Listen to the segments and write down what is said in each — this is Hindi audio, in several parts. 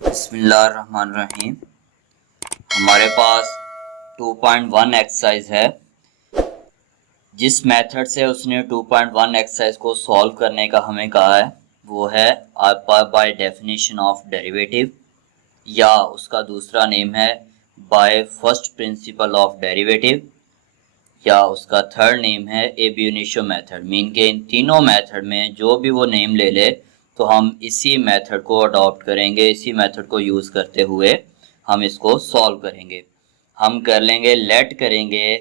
बिस्मिल्लाहिर्रहमानिर्रहीम। हमारे पास 2.1 एक्सरसाइज है। जिस मेथड से उसने 2.1 एक्सरसाइज को सॉल्व करने का हमें कहा है वो है बाय डेफिनेशन ऑफ डेरिवेटिव, या उसका दूसरा नेम है by first principle of derivative, या उसका थर्ड नेम है एब इनिशियो मेथड। मीन के इन तीनों मेथड में जो भी वो नेम ले ले तो हम इसी मेथड को अडॉप्ट करेंगे, इसी मेथड को यूज़ करते हुए हम इसको सॉल्व करेंगे। हम कर लेंगे लेट करेंगे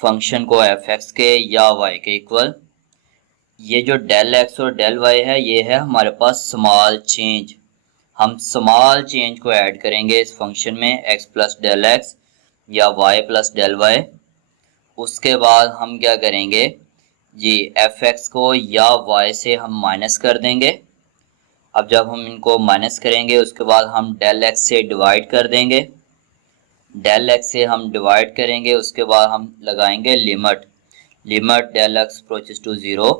फंक्शन को एफ एक्स के या वाई के इक्वल। ये जो डेल एक्स और डेल वाई है ये है हमारे पास स्मॉल चेंज। हम स्मॉल चेंज को ऐड करेंगे इस फंक्शन में, एक्स प्लस डेल एक्स या वाई प्लस डेल वाई। उसके बाद हम क्या करेंगे जी, एफ एक्स को या वाई से हम माइनस कर देंगे। अब जब हम इनको माइनस करेंगे उसके बाद हम डेल एक्स से डिवाइड कर देंगे। डेल एक्स से हम डिवाइड करेंगे उसके बाद हम लगाएंगे limit, limit del x approaches to zero.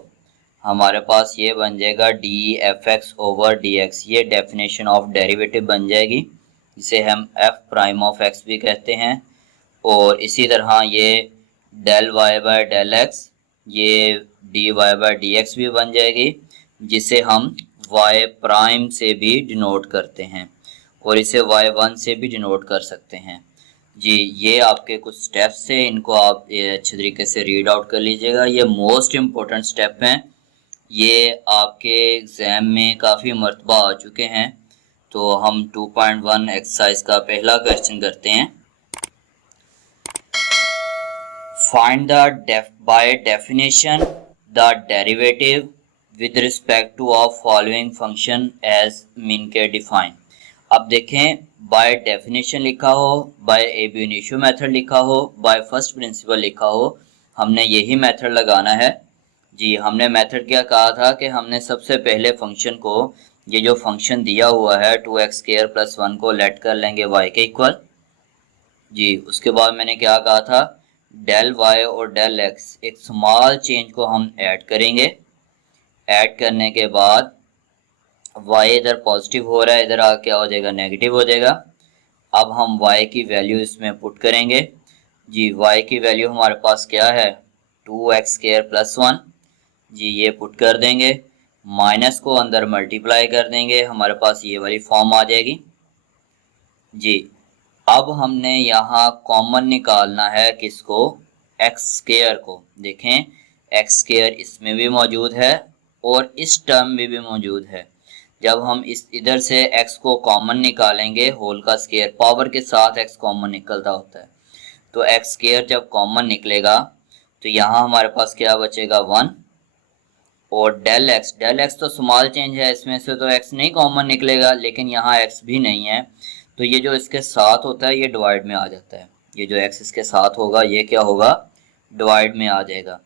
हमारे पास ये बन जाएगा d f x over d x. ये डेफिनेशन ऑफ डेरिवेटिव बन जाएगी, इसे हम एफ प्राइम ऑफ एक्स भी कहते हैं। और इसी तरह ये del y by del x, ये d y by d x भी बन जाएगी, जिसे हम वाई प्राइम से भी डिनोट करते हैं और इसे वाई वन से भी डिनोट कर सकते हैं। जी, ये आपके कुछ स्टेप्स से, इनको आप अच्छे तरीके से रीड आउट कर लीजिएगा। ये मोस्ट इम्पोर्टेंट स्टेप हैं, ये आपके एग्ज़ाम में काफ़ी मरतबा आ चुके हैं। तो हम 2.1 एक्सरसाइज का पहला क्वेश्चन करते हैं। Find by definition the derivative with respect to of following function as mean के डिफाइन। अब देखें, बाय डेफिनेशन लिखा हो, बाय एब इनिशियो मेथड लिखा हो, बाय फर्स्ट प्रिंसिपल लिखा हो, हमने यही मेथड लगाना है। जी, हमने मेथड क्या कहा था कि हमने सबसे पहले फंक्शन को, ये जो फंक्शन दिया हुआ है 2x² + 1 को लेट कर लेंगे y के इक्वल। जी, उसके बाद मैंने क्या कहा था, डेल वाई और डेल एक्स एक स्मॉल चेंज को हम ऐड करेंगे। ऐड करने के बाद y इधर पॉजिटिव हो रहा है, इधर आ क्या हो जाएगा, नेगेटिव हो जाएगा। अब हम y की वैल्यू इसमें पुट करेंगे। जी, y की वैल्यू हमारे पास क्या है, 2x² + 1। जी, ये पुट कर देंगे, माइनस को अंदर मल्टीप्लाई कर देंगे, हमारे पास ये वाली फॉर्म आ जाएगी। जी, अब हमने यहाँ कॉमन निकालना है किसको, x² को। देखें, x² इसमें भी मौजूद है और इस टर्म में भी मौजूद है। जब हम इस इधर से x को कॉमन निकालेंगे, होल का स्क्वायर पावर के साथ x कॉमन निकलता होता है, तो x² जब कॉमन निकलेगा तो यहाँ हमारे पास क्या बचेगा, 1। और डेल एक्स तो स्मॉल चेंज है, इसमें से तो x नहीं कॉमन निकलेगा, लेकिन यहाँ x भी नहीं है, तो ये जो इसके साथ होता है ये डिवाइड में आ जाता है। ये जो x इसके साथ होगा ये क्या होगा, डिवाइड में आ जाएगा।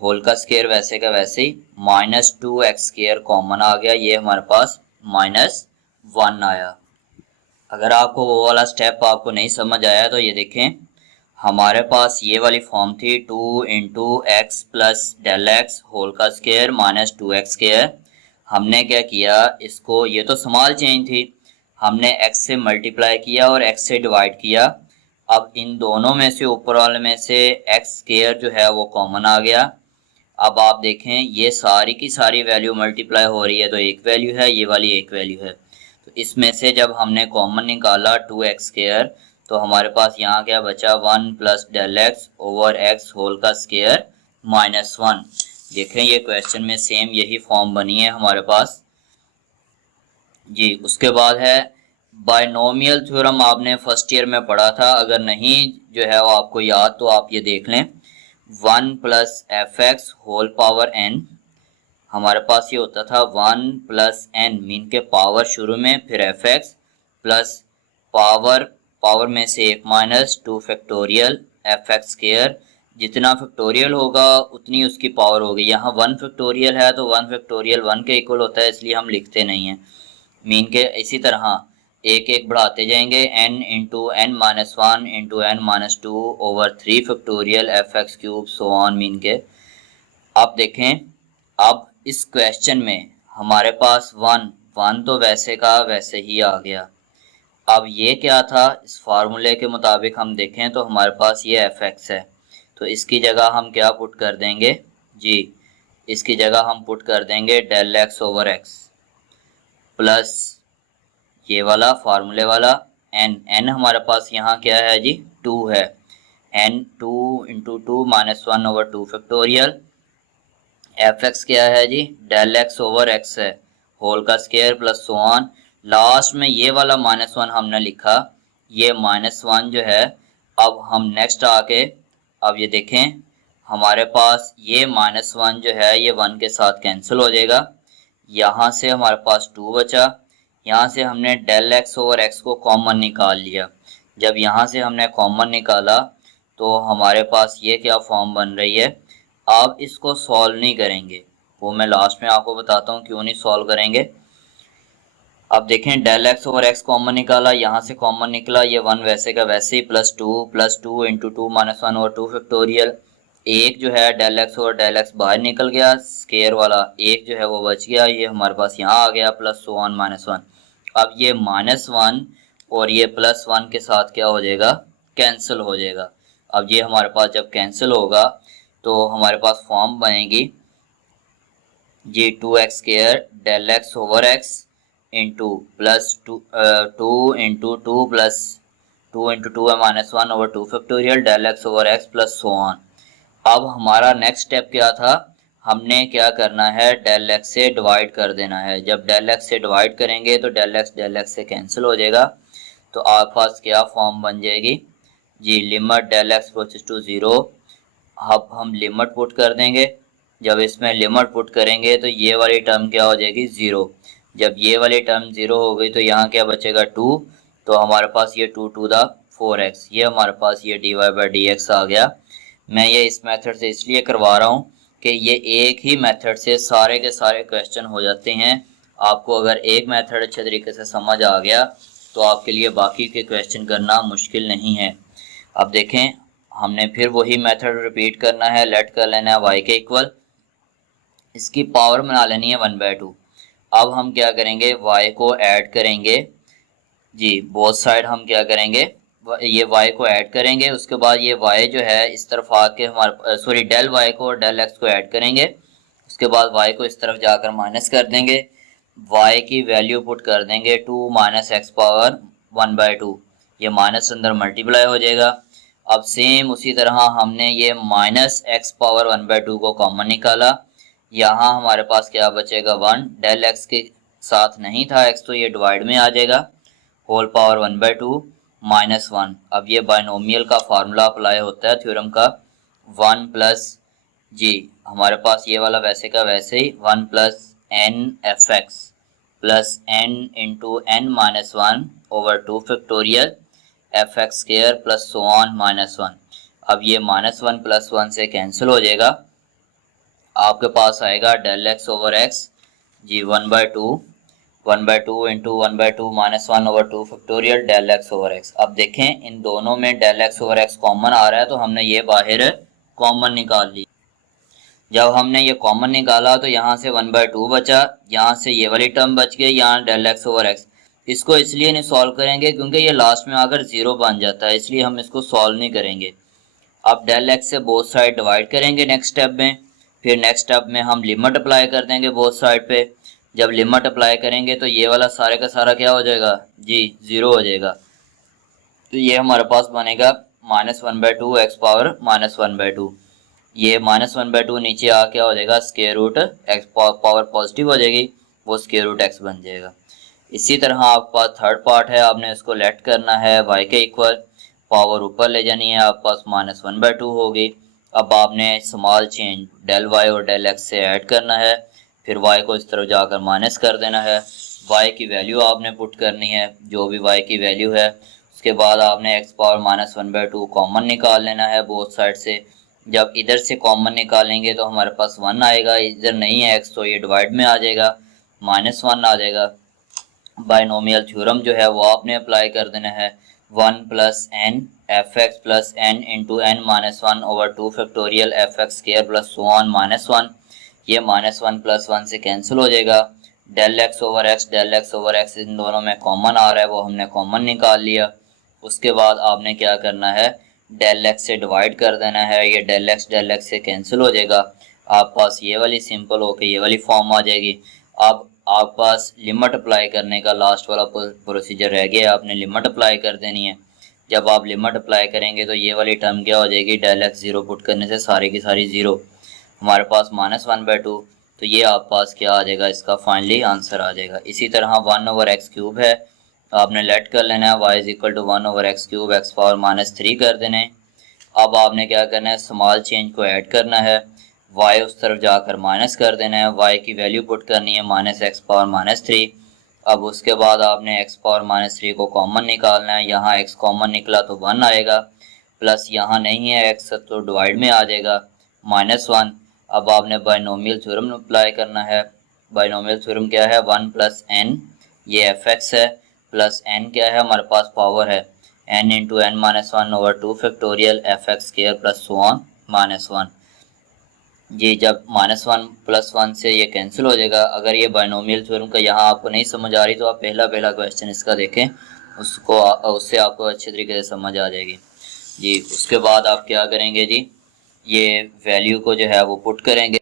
होल का स्क्वायर वैसे का वैसे ही, -2x² कॉमन आ गया, ये हमारे पास -1 आया। अगर आपको वो वाला स्टेप आपको नहीं समझ आया तो ये देखें, हमारे पास ये वाली फॉर्म थी 2 × x + डेल एक्स होल का स्क्वायर -2x²। हमने क्या किया, इसको, ये तो स्मॉल चेंज थी, हमने x से मल्टीप्लाई किया और x से डिवाइड किया। अब इन दोनों में से, ऊपर वाले में से x² जो है वो कॉमन आ गया। अब आप देखें, ये सारी की सारी वैल्यू मल्टीप्लाई हो रही है तो एक वैल्यू है, ये वाली एक वैल्यू है। तो इसमें से जब हमने कॉमन निकाला 2x², तो हमारे पास यहाँ क्या बचा, 1 + del x over x whole का स्क्वायर -1। देखें, ये क्वेश्चन में सेम यही फॉर्म बनी है हमारे पास। जी, उसके बाद है बायनोमियल थ्योरम, आपने फर्स्ट ईयर में पढ़ा था, अगर नहीं जो है वो आपको याद तो आप ये देख लें। 1 + fx होल पावर n, हमारे पास ये होता था 1 + n, मीन के पावर शुरू में, फिर fx प्लस पावर में से एक माइनस 2 फैक्टोरियल fx²। जितना फैक्टोरियल होगा उतनी उसकी पावर होगी। यहाँ 1 फैक्टोरियल है तो 1 फैक्टोरियल 1 के इक्वल होता है, इसलिए हम लिखते नहीं हैं मीन के। इसी तरह एक एक बढ़ाते जाएंगे, n × n - 1 × n - 2 over 3 factorial fx³ so on mean के। अब देखें, अब इस क्वेश्चन में हमारे पास 1 1 तो वैसे का वैसे ही आ गया। अब ये क्या था, इस फार्मूले के मुताबिक हम देखें तो हमारे पास ये एफ एक्स है, तो इसकी जगह हम क्या पुट कर देंगे जी, इसकी जगह हम पुट कर देंगे del x over x plus ये वाला फार्मूले वाला एन। एन हमारे पास यहाँ क्या है जी, 2 है। N 2 into 2 minus 1 over 2 factorial. F x क्या है जी, डेल एक्स ओवर एक्स है, होल का square plus so on. Last में ये वाला -1 हमने लिखा, ये -1 जो है, अब हम नेक्स्ट आके अब ये देखें हमारे पास ये -1 जो है ये 1 के साथ कैंसिल हो जाएगा। यहाँ से हमारे पास 2 बचा, यहाँ से हमने डेल एक्स ओवर एक्स को कॉमन निकाल लिया। जब यहाँ से हमने कॉमन निकाला तो हमारे पास ये क्या फॉर्म बन रही है। अब इसको सॉल्व नहीं करेंगे, वो मैं लास्ट में आपको बताता हूँ क्यों नहीं सॉल्व करेंगे। अब देखें del x over x common निकाला, यहाँ से कॉमन निकला, ये 1 वैसे का वैसे ही plus two into 2 minus 1 over 2 factorial. एक जो है del x over del x बाहर निकल गया, स्केयर वाला एक जो है वो बच गया, ये हमारे पास यहाँ आ गया प्लस 1 -1। अब ये -1 और ये +1 के साथ क्या हो जाएगा, कैंसिल हो जाएगा। अब ये हमारे पास जब कैंसिल होगा तो हमारे पास फॉर्म बनेगी जी 2x square del x over x into plus 2 into 2 plus 2 into 2 है -1 over 2 factorial del x over x plus so on. अब हमारा नेक्स्ट स्टेप क्या था, हमने क्या करना है, डेल एक्स से डिवाइड कर देना है। जब डेल एक्स से डिवाइड करेंगे तो डेल एक्स से कैंसिल हो जाएगा, तो आपके पास क्या फॉर्म बन जाएगी जी, limit del x approaches to 0। अब हम लिमिट पुट कर देंगे, जब इसमें लिमिट पुट करेंगे तो ये वाली टर्म क्या हो जाएगी 0। जब ये वाली टर्म 0 हो गई तो यहाँ क्या बचेगा 2, तो हमारे पास ये 2 टू द 4x, ये हमारे पास ये dy/dx आ गया। मैं ये इस मेथड से इसलिए करवा रहा हूँ कि ये एक ही मेथड से सारे के सारे क्वेश्चन हो जाते हैं। आपको अगर एक मेथड अच्छे तरीके से समझ आ गया तो आपके लिए बाकी के क्वेश्चन करना मुश्किल नहीं है। अब देखें हमने फिर वही मेथड रिपीट करना है, लेट कर लेना है y के इक्वल, इसकी पावर बना लेनी है 1/2। अब हम क्या करेंगे, y को ऐड करेंगे जी, बोथ साइड हम क्या करेंगे, ये y को ऐड करेंगे, उसके बाद ये y जो है इस तरफ आके हमारे सॉरी डेल y को और डेल x को ऐड करेंगे, उसके बाद y को इस तरफ जाकर माइनस कर देंगे, y की वैल्यू पुट कर देंगे 2 माइनस एक्स पावर 1/2, ये माइनस अंदर मल्टीप्लाई हो जाएगा। अब सेम उसी तरह हमने ये माइनस एक्स पावर 1/2 को कॉमन निकाला, यहाँ हमारे पास क्या बचेगा 1, डेल एक्स के साथ नहीं था x तो ये डिवाइड में आ जाएगा, होल पावर 1/2 -1। अब ये बाइनोमियल का फार्मूला अप्लाई होता है थ्योरम का, 1 प्लस जी हमारे पास ये वाला वैसे का वैसे ही 1 plus n f x plus n into n -1 over 2 factorial f x square plus so on -1। अब ये -1 प्लस 1 से कैंसिल हो जाएगा, आपके पास आएगा डेल एक्स ओवर एक्स जी 1/2 into 1/2 -1 over 2 factorial del x over x. अब देखें इन दोनों में del x over x common आ रहा है तो हमने ये बाहर कॉमन निकाल ली। जब हमने ये कॉमन निकाला तो यहाँ से 1/2 बचा, यहाँ से ये वाली टर्म बच गई, यहाँ डेल एक्स ओवर एक्स। इसको इसलिए नहीं सॉल्व करेंगे क्योंकि ये लास्ट में आकर 0 बन जाता है, इसलिए हम इसको सॉल्व नहीं करेंगे। अब डेल एक्स से बोथ साइड डिवाइड करेंगे नेक्स्ट स्टेप में, फिर नेक्स्ट स्टेप में हम लिमिट अप्लाई कर देंगे बोथ साइड पे। जब लिमिट अप्लाई करेंगे तो ये वाला सारे का सारा क्या हो जाएगा जी 0 हो जाएगा, तो ये हमारे पास बनेगा -1/2 एक्स पावर -1/2। ये -1/2 नीचे आ क्या हो जाएगा, square root x power positive हो जाएगी, वो स्क्वायर रूट एक्स बन जाएगा। इसी तरह आपके पास थर्ड पार्ट है, आपने इसको लेट करना है y के इक्वल, पावर ऊपर ले जानी है, आपके पास -1/2 होगी। अब आपने स्मॉल चेंज डेल y और डेल x से ऐड करना है, फिर y को इस तरफ जाकर माइनस कर देना है, y की वैल्यू आपने पुट करनी है जो भी y की वैल्यू है, उसके बाद आपने x पावर -1/2 कॉमन निकाल लेना है बोथ साइड से। जब इधर से कॉमन निकालेंगे तो हमारे पास 1 आएगा, इधर नहीं है x तो ये डिवाइड में आ जाएगा, -1 आ जाएगा। बाइनोमियल थ्योरम जो है वो आपने अप्लाई कर देना है, 1 plus n f x plus n into n -1 over 2 factorial f x square plus so on -1। ये -1 प्लस 1 से कैंसिल हो जाएगा, डेल एक्स ओवर एक्स इन दोनों में कॉमन आ रहा है, वो हमने कॉमन निकाल लिया। उसके बाद आपने क्या करना है, डेल एक्स से डिवाइड कर देना है, ये डेल एक्स से कैंसिल हो जाएगा। आप पास ये वाली सिंपल होके ये वाली फॉर्म आ जाएगी। अब आप पास लिमिट अप्लाई करने का लास्ट वाला प्रोसीजर रह गया, आपने लिमिट अप्लाई कर देनी है। जब आप लिमिट अप्लाई करेंगे तो ये वाली टर्म क्या हो जाएगी, डेल एक्स जीरो पुट करने से सारी की सारी जीरो, हमारे पास -1/2, तो ये आप पास क्या आ जाएगा, इसका फाइनली आंसर आ जाएगा। इसी तरह 1/x³ है, आपने लेट कर लेना है y is equal to 1/x³ x⁻³ कर देना है। अब आपने क्या करना है, स्मॉल चेंज को ऐड करना है, y उस तरफ जाकर माइनस कर देना है, y की वैल्यू पुट करनी है -x⁻³ अब उसके बाद आपने x⁻³ को कॉमन निकालना है, यहाँ x कॉमन निकला तो 1 आएगा, प्लस यहाँ नहीं है x तो डिवाइड में आ जाएगा -1। अब आपने बाइनोमियल थ्योरम अप्लाई करना है। बाइनोमियल थ्योरम क्या है, 1 + n, ये fx है, प्लस n क्या है, हमारे पास पावर है n × n-1/2 factorial fx² plus so on -1। ये जब -1 + 1 से ये कैंसिल हो जाएगा। अगर ये बाइनोमियल थ्योरम का यहाँ आपको नहीं समझ आ रही तो आप पहला क्वेश्चन इसका देखें, उससे आपको अच्छे तरीके से समझ आ जाएगी जी। उसके बाद आप क्या करेंगे जी, ये वैल्यू को जो है वो पुट करेंगे।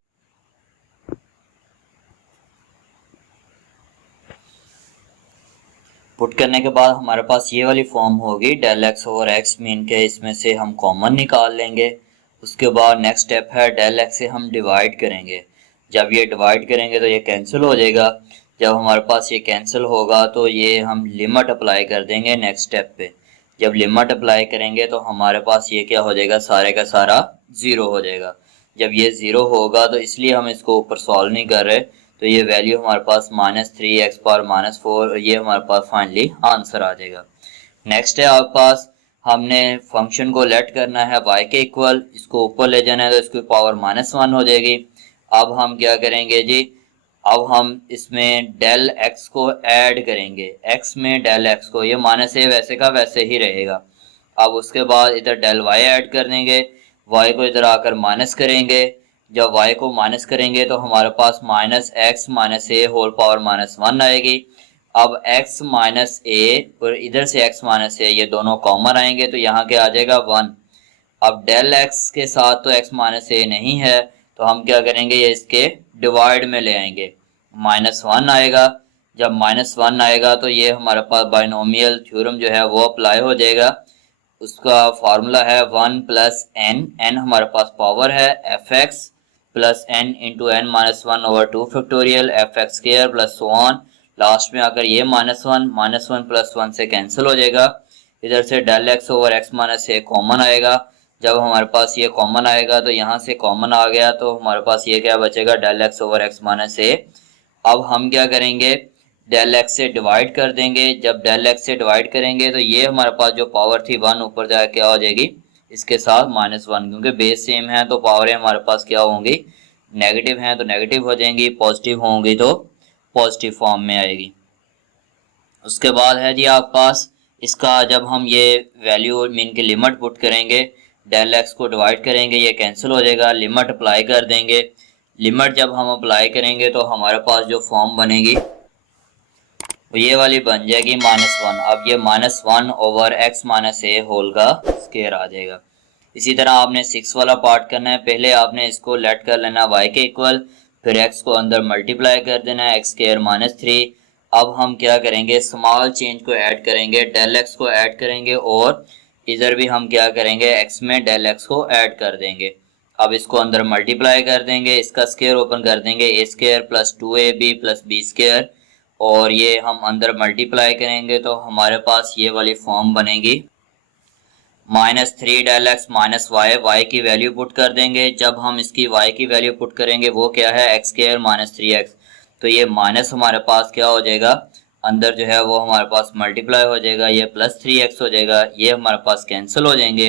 पुट करने के बाद हमारे पास ये वाली फॉर्म होगी, del x over x mean के इसमें से हम कॉमन निकाल लेंगे। उसके बाद नेक्स्ट स्टेप है, डेल एक्स से हम डिवाइड करेंगे। जब ये डिवाइड करेंगे तो ये कैंसिल हो जाएगा। जब हमारे पास ये कैंसिल होगा तो ये हम लिमिट अप्लाई कर देंगे नेक्स्ट स्टेप पे। जब लिमिट अप्लाई करेंगे तो हमारे पास ये क्या हो जाएगा, सारे का सारा ज़ीरो हो जाएगा। जब ये ज़ीरो होगा तो इसलिए हम इसको ऊपर सॉल्व नहीं कर रहे, तो ये वैल्यू हमारे पास -3x⁻⁴, ये हमारे पास फाइनली आंसर आ जाएगा। नेक्स्ट है आपके पास, हमने फंक्शन को लेट करना है y के इक्वल, इसको ऊपर ले जाना है तो इसकी पावर -1 हो जाएगी। अब हम क्या करेंगे जी, अब हम इसमें डेल x को ऐड करेंगे, x में डेल x को, ये -a वैसे का वैसे ही रहेगा। अब उसके बाद इधर डेल y ऐड कर देंगे, y को इधर आकर माइनस करेंगे। जब y को माइनस करेंगे तो हमारे पास -x-a⁻1 आएगी। अब x - a और इधर से x - a ये दोनों कॉमन आएंगे तो यहाँ के आ जाएगा 1। अब डेल x के साथ तो x - a नहीं है तो हम क्या करेंगे, ये इसके डिवाइड में ले आएंगे, -1 आएगा। जब -1 आएगा तो ये हमारे पास बाइनोमियल थ्योरम जो है वो अप्लाई हो जाएगा। उसका फार्मूला है 1 + n, n हमारे पास पावर है fx plus n × n-1/2 factorial fx² plus so on। Last में आकर ये -1 + 1 से कैंसिल हो जाएगा। इधर से del x over x -a common आएगा। जब हमारे पास ये कॉमन आएगा तो यहाँ से कॉमन आ गया तो हमारे पास ये क्या बचेगा, del x over x -a। अब हम क्या करेंगे, डेल एक्स से डिवाइड कर देंगे। जब डेल एक्स से डिवाइड करेंगे तो ये हमारे पास जो पावर थी 1 ऊपर जाकर क्या हो जाएगी, इसके साथ -1, क्योंकि बेस सेम है तो पावरें हमारे पास क्या होंगी, नेगेटिव हैं तो नेगेटिव हो जाएंगी, पॉजिटिव होंगी तो पॉजिटिव फॉर्म में आएगी। उसके बाद है जी आपके पास इसका, जब हम ये वैल्यू मीन की लिमिट पुट करेंगे, डेल एक्स को डिवाइड करेंगे, ये कैंसिल हो जाएगा, लिमिट अप्लाई कर देंगे। लिमिट जब हम अप्लाई करेंगे तो हमारे पास जो फॉर्म बनेगी वो ये वाली बन जाएगी -1। अब ये -1 ओवर x - a होल का स्क्वायर आ जाएगा। इसी तरह आपने 6 वाला पार्ट करना है। पहले आपने इसको लेट कर लेना y के इक्वल, फिर x को अंदर मल्टीप्लाई कर देना है x² - 3। अब हम क्या करेंगे, स्मॉल चेंज को ऐड करेंगे, डेल x को ऐड करेंगे और इधर भी हम क्या करेंगे, x में डेल x को ऐड कर देंगे। अब इसको अंदर मल्टीप्लाई कर देंगे, इसका स्क्वायर ओपन कर देंगे, a² + 2ab + b², और ये हम अंदर मल्टीप्लाई करेंगे तो हमारे पास ये वाली फॉर्म बनेगी -3 डेल x - y की वैल्यू पुट कर देंगे। जब हम इसकी y की वैल्यू पुट करेंगे वो क्या है, x² - 3x, तो ये माइनस हमारे पास क्या हो जाएगा, अंदर जो है वो हमारे पास मल्टीप्लाई हो जाएगा, ये +3x हो जाएगा, ये हमारे पास कैंसिल हो जाएंगे।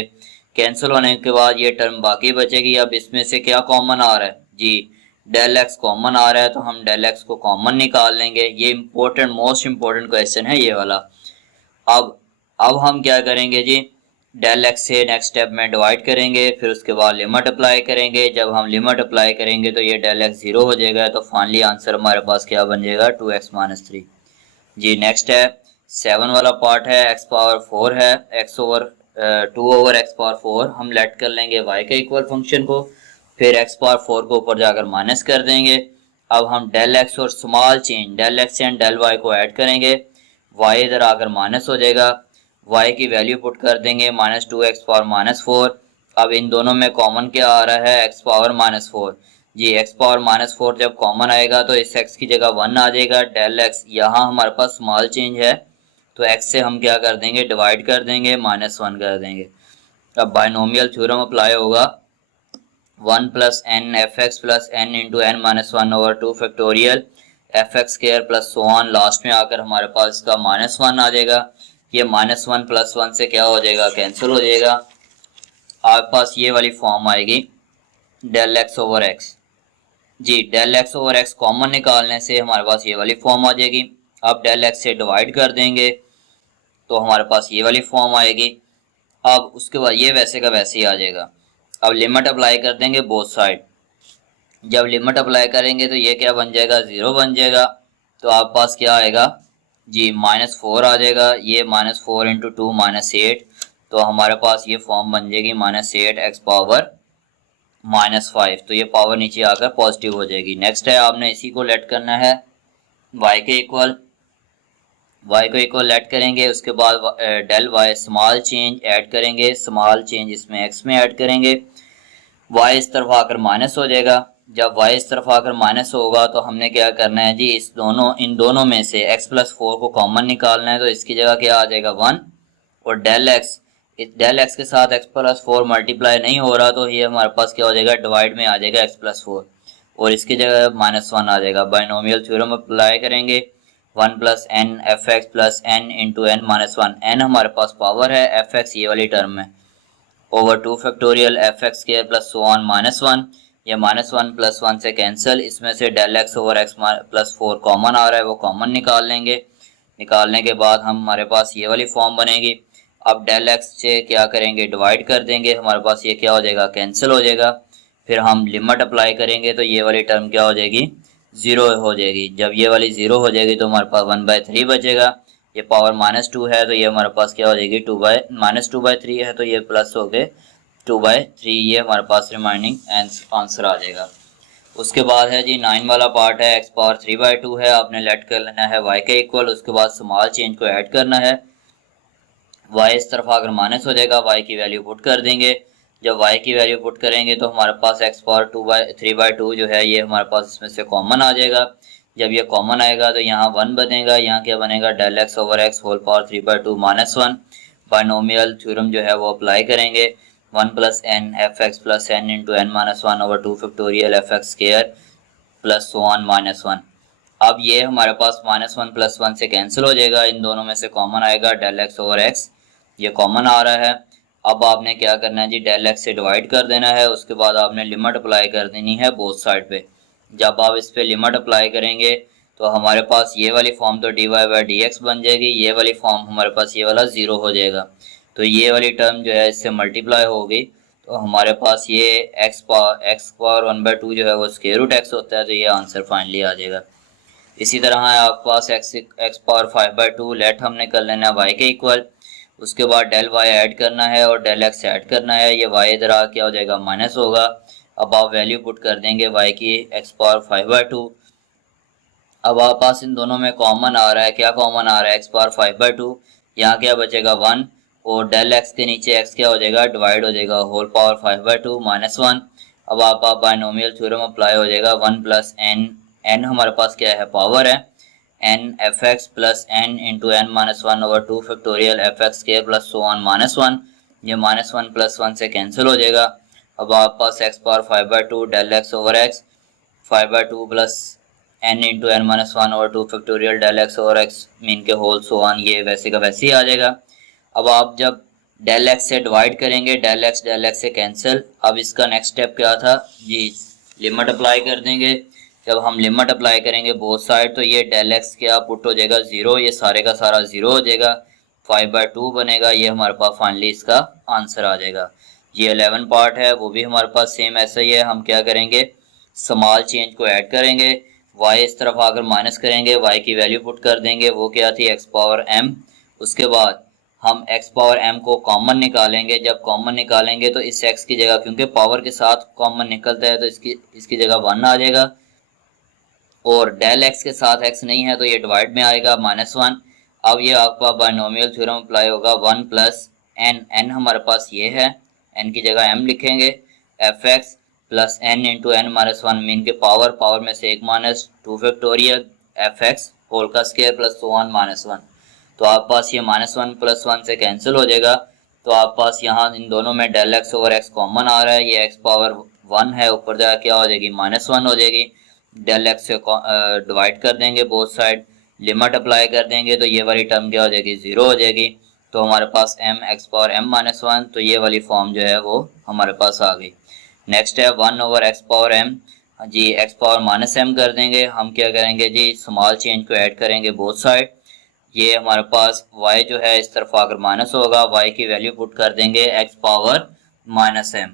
कैंसिल होने के बाद ये टर्म बाकी बचेगी। अब इसमें से क्या कॉमन आ रहा है जी, डेल एक्स कॉमन आ रहा है तो हम डेल एक्स को कॉमन निकाल लेंगे। ये इम्पोर्टेंट, मोस्ट इम्पोर्टेंट क्वेश्चन है ये वाला। अब हम क्या करेंगे जी, डेल एक्स से नेक्स्ट स्टेप में डिवाइड करेंगे, फिर उसके बाद लिमिट अप्लाई करेंगे। जब हम लिमिट अप्लाई करेंगे तो ये डेल एक्स जीरो हो जाएगा, तो फाइनली आंसर हमारे पास क्या बन जाएगा, 2x-3। जी नेक्स्ट है 7 वाला पार्ट है, एक्स पावर 4 है, x over 2 over x power 4 हम लेट कर लेंगे वाई के इक्वल फंक्शन को, फिर एक्स पावर 4 को ऊपर जाकर माइनस कर देंगे। अब हम डेल एक्स और small change del x and del y को ऐड करेंगे, वाई इधर आकर माइनस हो जाएगा, वाई की वैल्यू पुट कर देंगे -2x⁻⁻4। अब इन दोनों में कॉमन क्या आ रहा है, x⁻⁻4। जी x⁻⁻4 जब कॉमन आएगा तो इस x की जगह 1 आ जाएगा, डेल x यहाँ हमारे पास स्मॉल चेंज है तो x से हम क्या कर देंगे, डिवाइड कर देंगे, -1 कर देंगे। अब बाइनोमियल थ्योरम अप्लाई होगा, 1 + n fx + n × n-1/2 factorial fx² + so on, last में आकर हमारे पास इसका -1 आ जाएगा। ये -1 + 1 से क्या हो जाएगा, कैंसिल हो जाएगा। आपके पास ये वाली फॉर्म आएगी डेल एक्स ओवर एक्स। जी del x over x common निकालने से हमारे पास ये वाली फॉर्म आ जाएगी। अब डेल एक्स से डिवाइड कर देंगे तो हमारे पास ये वाली फॉर्म आएगी। अब उसके बाद ये वैसे का वैसे ही आ जाएगा। अब लिमिट अप्लाई कर देंगे बोथ साइड, जब लिमिट अप्लाई करेंगे तो ये क्या बन जाएगा, 0 बन जाएगा। तो आपके पास क्या आएगा जी, -4 आ जाएगा, ये -4 × 2 -8, तो हमारे पास ये फॉर्म बन जाएगी -8x⁻−5, तो ये पावर नीचे आकर पॉजिटिव हो जाएगी। नेक्स्ट है आपने इसी को लेट करना है y के इक्वल, y को इक्वल लेट करेंगे, उसके बाद del y small change add करेंगे, स्मॉल चेंज इसमें x में ऐड करेंगे, y इस तरफ आकर माइनस हो जाएगा। जब y इस तरफ आकर माइनस होगा तो हमने क्या करना है जी, इन दोनों में से x + 4 को कॉमन निकालना है, तो इसकी जगह क्या आ जाएगा 1, और डेल x के साथ x + 4 मल्टीप्लाई नहीं हो रहा तो ये हमारे पास क्या हो जाएगा, डिवाइड में आ जाएगा x + 4, और इसकी जगह -1 आ जाएगा। बाइनोमियल थ्योरम अप्लाई करेंगे, 1 + n fx + n × n-1, n हमारे पास पावर है, fx ये वाली टर्म है, over 2 factorial fx² + so on -1, ये -1 + 1 से कैंसिल, इसमें से del x over x + 4 common आ रहा है, वो कॉमन निकाल लेंगे। निकालने के बाद हमारे पास ये वाली फॉर्म बनेगी। अब डेल एक्स से क्या करेंगे, डिवाइड कर देंगे, हमारे पास ये क्या हो जाएगा, कैंसिल हो जाएगा। फिर हम लिमिट अप्लाई करेंगे तो ये वाली टर्म क्या हो जाएगी, 0 हो जाएगी। जब ये वाली 0 हो जाएगी तो हमारे पास 1/3 बचेगा, ये पावर -2 है तो ये हमारे पास क्या हो जाएगी, -2/3 है तो ये प्लस हो गए 2/3, ये हमारे पास रिमाइंडिंग आंसर आ जाएगा। उसके बाद है जी 9 वाला पार्ट है, x⁻3/2 है, आपने लेट कर लेना है y के इक्वल, उसके बाद स्मॉल चेंज को ऐड करना है, y इस तरफ आकर माइनस हो जाएगा, y की वैल्यू पुट कर देंगे। जब y की वैल्यू पुट करेंगे तो हमारे पास x⁻3/2 जो है ये हमारे पास इसमें से कॉमन आ जाएगा। जब ये कॉमन आएगा तो यहाँ 1 बनेगा, यहाँ क्या बनेगा, del x over x whole power 3/2 -1। Binomial theorem जो है वो अप्लाई करेंगे, 1 + n fx + n × n-1/2 factorial fx² + so on -1। अब ये हमारे पास -1 + 1 से कैंसिल हो जाएगा, इन दोनों में से कॉमन आएगा डेल एक्स ओवर एक्स, ये कॉमन आ रहा है। अब आपने क्या करना है जी, डेल एक्स से डिवाइड कर देना है, उसके बाद आपने लिमिट अप्लाई कर देनी है बोथ साइड पे। जब आप इस पे लिमिट अप्लाई करेंगे तो हमारे पास ये वाली फॉर्म तो dy/dx बन जाएगी, ये वाली फॉर्म हमारे पास ये वाला 0 हो जाएगा, तो ये वाली टर्म जो है इससे मल्टीप्लाई होगी, तो हमारे पास ये x⁻1/2 जो है वो √x होता है, तो ये आंसर फाइनली आ जाएगा। इसी तरह है आपके पास x⁻5/2 लेट हमने कर लेना है y के इक्वल, उसके बाद डेल y ऐड करना है और डेल x ऐड करना है, ये y इधर आ क्या हो जाएगा, माइनस होगा। अब आप वैल्यू पुट कर देंगे y की x⁻5/2। अब आप पास इन दोनों में कॉमन आ रहा है, क्या कॉमन आ रहा है, x⁻5/2, यहाँ क्या बचेगा 1, और डेल x के नीचे x क्या हो जाएगा, डिवाइड हो जाएगा, होल पावर 5/2 -1। अब आप बाइनोमियल थ्योरम अप्लाई हो जाएगा, 1 + n, n हमारे पास क्या है, पावर है, n fx + n × n-1/2 factorial fx² + so on -1, ये -1 + 1 से कैंसिल हो जाएगा। अब आपके पास x⁻5/2 del x over x 5/2 + n × n-1/2 फैक्टोरियल del x over x mean के होल सो ऑन, ये वैसे का वैसे ही आ जाएगा। अब आप जब डेल एक्स से डिवाइड करेंगे, डेल एक्स से कैंसिल। अब इसका नेक्स्ट स्टेप क्या था जी, लिमिट अप्लाई कर देंगे। जब हम लिमिट अप्लाई करेंगे बोथ साइड तो ये डेल एक्स क्या पुट हो जाएगा 0, ये सारे का सारा 0 हो जाएगा। 5/2 बनेगा। ये हमारे पास फाइनली इसका आंसर आ जाएगा। ये 11 पार्ट है, वो भी हमारे पास सेम ऐसा ही है। हम क्या करेंगे, स्मॉल चेंज को ऐड करेंगे, y इस तरफ आकर माइनस करेंगे, y की वैल्यू पुट कर देंगे, वो क्या थी x पावर m। उसके बाद हम x पावर m को कॉमन निकालेंगे। जब कॉमन निकालेंगे तो इस x की जगह, क्योंकि पावर के साथ कॉमन निकलता है, तो इसकी जगह 1 आ जाएगा। और डेल x के साथ x नहीं है तो ये डिवाइड में आएगा -1। अब ये आपका बायनोमियल थ्योरम अप्लाई होगा 1 प्लस n, n हमारे पास ये है, n की जगह m लिखेंगे, fx plus n into n minus 1 mean के पावर, पावर में से एक माइनस 2 फैक्टोरियल fx होल का स्क्वायर प्लस so on -1। तो आप पास ये -1 प्लस 1 से कैंसिल हो जाएगा। तो आप पास यहाँ इन दोनों में del x over x common आ रहा है, ये x पावर 1 है, ऊपर जाकर क्या हो जाएगी -1 हो जाएगी। डेल एक्स से डिवाइड कर देंगे बोथ साइड, लिमिट अप्लाई कर देंगे तो ये वाली टर्म क्या हो जाएगी, 0 हो जाएगी। तो हमारे पास m x पावर m -1, तो ये वाली फॉर्म जो है वो हमारे पास आ गई। नेक्स्ट है 1 ओवर x पावर m जी, x पावर -m कर देंगे। हम क्या करेंगे जी, स्मॉल चेंज को ऐड करेंगे बोथ साइड। ये हमारे पास y जो है इस तरफ आकर माइनस होगा, y की वैल्यू पुट कर देंगे x पावर -m।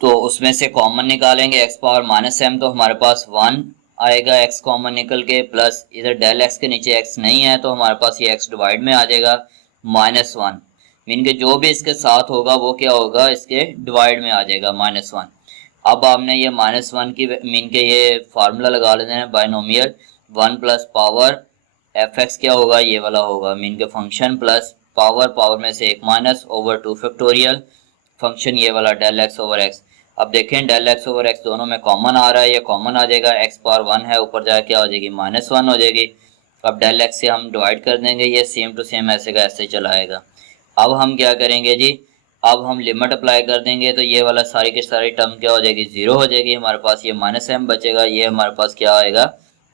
तो उसमें से कॉमन निकालेंगे x पावर -m, तो हमारे पास 1 आएगा, x कॉमन निकल के, प्लस इधर डेल x के नीचे x नहीं है तो हमारे पास ये x डिवाइड में आ जाएगा -1। मीन के जो भी इसके साथ होगा वो क्या होगा, इसके डिवाइड में आ जाएगा -1। अब आपने ये -1 की मीन के ये फार्मूला लगा लेते हैं बायनोमियल 1 प्लस पावर fx क्या होगा, ये वाला होगा मीन के फंक्शन प्लस पावर, पावर में से एक माइनस ओवर 2 फैक्टोरियल फंक्शन, ये वाला डेल x ओवर x। अब देखें डेल x ओवर x दोनों में कॉमन आ रहा है, ये कॉमन आ जाएगा, x पावर 1 है, ऊपर जाके क्या हो जाएगी -1 हो जाएगी। अब डेल x से हम डिवाइड कर देंगे, ये सेम टू सेम ऐसे का ऐसे चला आएगा। अब हम क्या करेंगे जी, अब हम लिमिट अप्लाई कर देंगे तो ये वाला सारी की सारी टर्म क्या हो जाएगी, 0 हो जाएगी। हमारे पास ये -m बचेगा, ये हमारे पास क्या आएगा,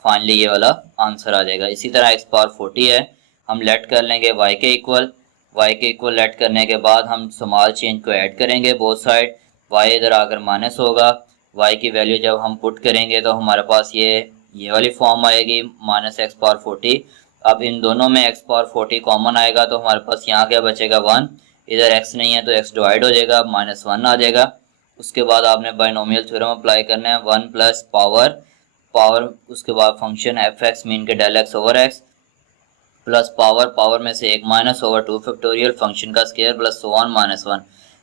फाइनली ये वाला आंसर आ जाएगा। इसी तरह x पावर 40 है, हम लेट कर लेंगे y के इक्वल लेट करने के बाद हम स्मॉल चेंज को ऐड करेंगे बोथ साइड, y इधर आकर माइनस होगा, y की वैल्यू जब हम पुट करेंगे तो हमारे पास ये वाली फॉर्म आएगी -x पावर 40। अब इन दोनों में x पावर 40 कॉमन आएगा तो हमारे पास यहाँ क्या बचेगा 1, इधर x नहीं है तो x डिवाइड हो जाएगा, -1 आ जाएगा। उसके बाद आपने बायनोमियल थ्योरम अप्लाई करना है, 1 प्लस पावर उसके बाद फंक्शन fx मीन के del x over x plus power में से एक माइनस ओवर 2 फैक्टोरियल फंक्शन का स्क्वायर प्लस so on -1।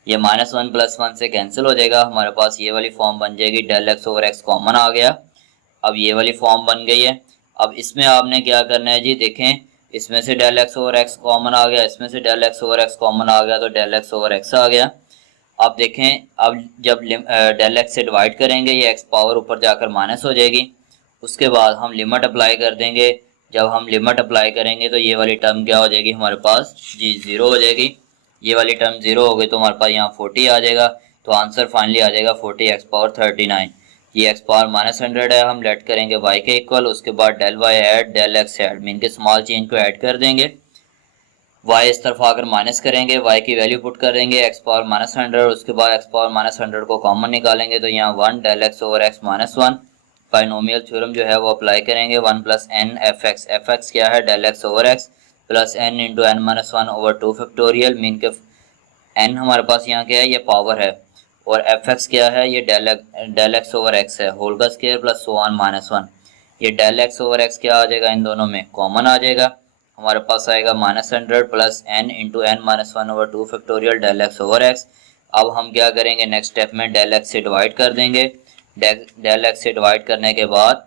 ये -1 प्लस 1 से कैंसिल हो जाएगा, हमारे पास ये वाली फॉर्म बन जाएगी, del x over x common आ गया। अब ये वाली फॉर्म बन गई है। अब इसमें आपने क्या करना है जी, देखें इसमें से del x over x common आ गया, इसमें से del x over x common आ गया, तो डेल x ओवर x आ गया। अब देखें, अब जब डेल x से डिवाइड करेंगे ये x पावर ऊपर जाकर माइनस हो जाएगी। उसके बाद हम लिमिट अप्लाई कर देंगे, जब हम लिमिट अप्लाई करेंगे तो ये वाली टर्म क्या हो जाएगी हमारे पास जी, 0 हो जाएगी। ये वाली टर्म 0 हो गई तो हमारे पास यहाँ 40 आ जाएगा, तो आंसर फाइनली आ जाएगा 40 x पावर 39। ये x पावर -100 है, हम लेट करेंगे y के इक्वल, उसके बाद del y add del x add mean के स्मॉल चेंज को ऐड कर देंगे, y इस तरफ आकर माइनस करेंगे, y की वैल्यू पुट कर देंगे x पावर -100, उसके बाद x पावर -100 को कॉमन निकालेंगे तो यहाँ 1 del x over x -1। Binomial theorem जो है वो अप्लाई करेंगे, 1 प्लस n fx क्या है, del x over x plus n into n -1 over 2 factorial mean के n हमारे पास यहाँ क्या है, ये पावर है, और fx क्या है, ये डेल x ओवर x है, होल का स्क्वायर प्लस so on -1। ये डेल x ओवर x क्या आ जाएगा, इन दोनों में कॉमन आ जाएगा, हमारे पास आएगा -100 plus n into n -1 over 2 factorial del x over x। अब हम क्या करेंगे, नेक्स्ट स्टेप में डेल x से डिवाइड कर देंगे, डेल x से डिवाइड करने के बाद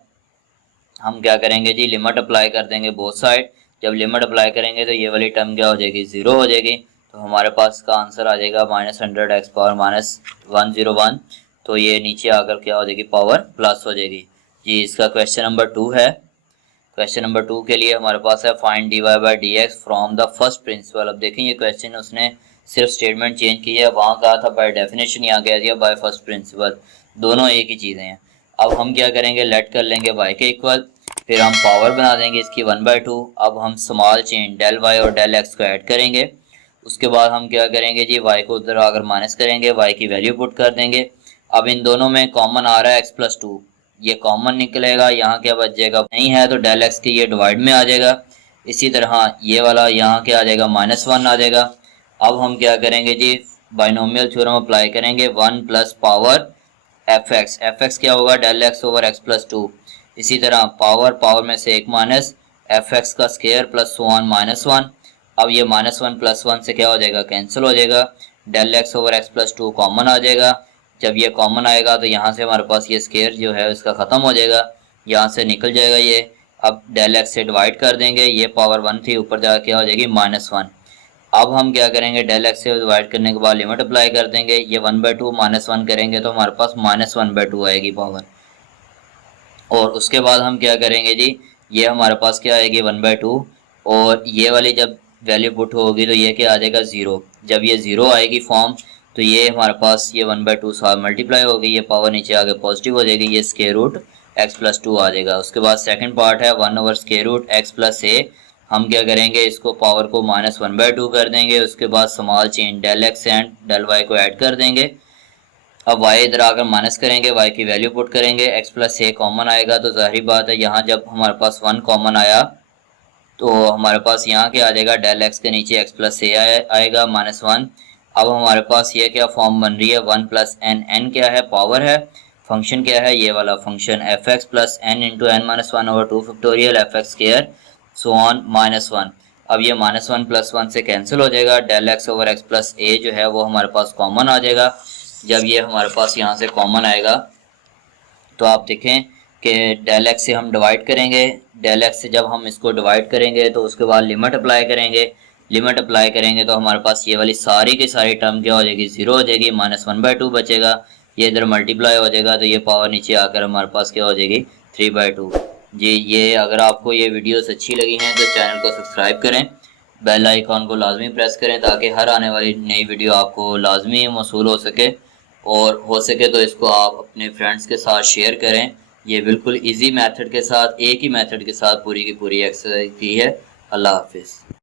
हम क्या करेंगे जी, लिमिट अप्लाई कर देंगे बोथ साइड। जब लिमिट अप्लाई करेंगे तो ये वाली टर्म क्या हो जाएगी, 0 हो जाएगी, तो हमारे पास का आंसर आ जाएगा -100 x पावर -101। तो ये नीचे आकर क्या हो जाएगी, पावर प्लस हो जाएगी जी। इसका क्वेश्चन नंबर 2 है। क्वेश्चन नंबर 2 के लिए हमारे पास है find dy by dx from the first principle. अब देखें ये क्वेश्चन उसने सिर्फ स्टेटमेंट चेंज की है, वहाँ कहा था बाय डेफिनेशन, यहाँ कह दिया बाय फर्स्ट प्रिंसिपल, दोनों एक ही चीज़ें हैं। अब हम क्या करेंगे, लेट कर लेंगे y के इक्वल, फिर हम पावर बना देंगे इसकी 1/2। अब हम स्मॉल चेन डेल y और डेल x को ऐड करेंगे, उसके बाद हम क्या करेंगे जी, y को उधर आकर माइनस करेंगे, y की वैल्यू पुट कर देंगे। अब इन दोनों में कॉमन आ रहा है x+2, ये कॉमन निकलेगा, यहाँ क्या बच जाएगा, नहीं है तो डेल x के ये डिवाइड में आ जाएगा, इसी तरह ये वाला यहाँ क्या आ जाएगा, -1 आ जाएगा। अब हम क्या करेंगे जी, बाइनोमियल थ्योरम अप्लाई करेंगे, 1 प्लस पावर एफ एक्स क्या होगा, del x over x plus 2। इसी तरह पावर में से एक माइनस एफ एक्स का स्केयर प्लस सो ऑन -1। अब ये -1 प्लस 1 से क्या हो जाएगा, कैंसिल हो जाएगा। Del x over x plus 2 common आ जाएगा। जब ये कॉमन आएगा तो यहाँ से हमारे पास ये स्केयर जो है इसका ख़त्म हो जाएगा, यहाँ से निकल जाएगा ये। अब डेल एक्स से डिवाइड कर देंगे, ये पावर 1 थी, ऊपर जाकर क्या हो जाएगी, -1। अब हम क्या करेंगे, डेल एक्स से डिवाइड करने के बाद लिमिट अप्लाई कर देंगे, ये 1/2 -1 करेंगे तो हमारे पास -1/2 आएगी पावर। और उसके बाद हम क्या करेंगे जी, ये हमारे पास क्या आएगी 1/2, और ये वाली जब वैल्यू पुट होगी तो ये क्या आ जाएगा 0। जब ये 0 आएगी फॉर्म तो ये हमारे पास ये 1/2 साथ मल्टीप्लाई होगी, ये पावर नीचे आगे पॉजिटिव हो जाएगी, ये स्क्वायर रूट x प्लस 2 आ जाएगा। उसके बाद सेकंड पार्ट है 1 over square root x plus a। हम क्या करेंगे, इसको पावर को -1/2 कर देंगे। उसके बाद small change del x and del y को ऐड कर देंगे। अब y इधर आकर माइनस करेंगे, y की वैल्यू पुट करेंगे, x प्लस a कॉमन आएगा तो जाहिर बात है यहाँ जब हमारे पास 1 कॉमन आया तो हमारे पास यहाँ क्या आ जाएगा, डेल x के नीचे x प्लस a आएगा -1। अब हमारे पास ये क्या फॉर्म बन रही है, 1 प्लस n, n क्या है, पावर है, फंक्शन क्या है, ये वाला function F x plus n into n -1 over 2 factorial f x square so on -1। अब ये -1 प्लस 1 से कैंसिल हो जाएगा, del x over x plus a जो है वो हमारे पास कॉमन आ जाएगा। जब ये हमारे पास यहाँ से कॉमन आएगा तो आप देखें कि डेल एक्स से हम डिवाइड करेंगे, डेल एक्स से जब हम इसको डिवाइड करेंगे तो उसके बाद लिमिट अप्लाई करेंगे, लिमिट अप्लाई करेंगे तो हमारे पास ये वाली सारी की सारी टर्म क्या हो जाएगी, 0 हो जाएगी, -1/2 बचेगा, ये इधर मल्टीप्लाई हो जाएगा तो ये पावर नीचे आकर हमारे पास क्या हो जाएगी, 3/2 जी। ये अगर आपको ये वीडियोस अच्छी लगी हैं तो चैनल को सब्सक्राइब करें, बेल आइकॉन को लाजमी प्रेस करें ताकि हर आने वाली नई वीडियो आपको लाजमी मौसूल हो सके, और हो सके तो इसको आप अपने फ्रेंड्स के साथ शेयर करें। ये बिल्कुल इजी मेथड के साथ, एक ही मेथड के साथ पूरी की पूरी एक्सरसाइज की है। अल्लाह हाफिज़।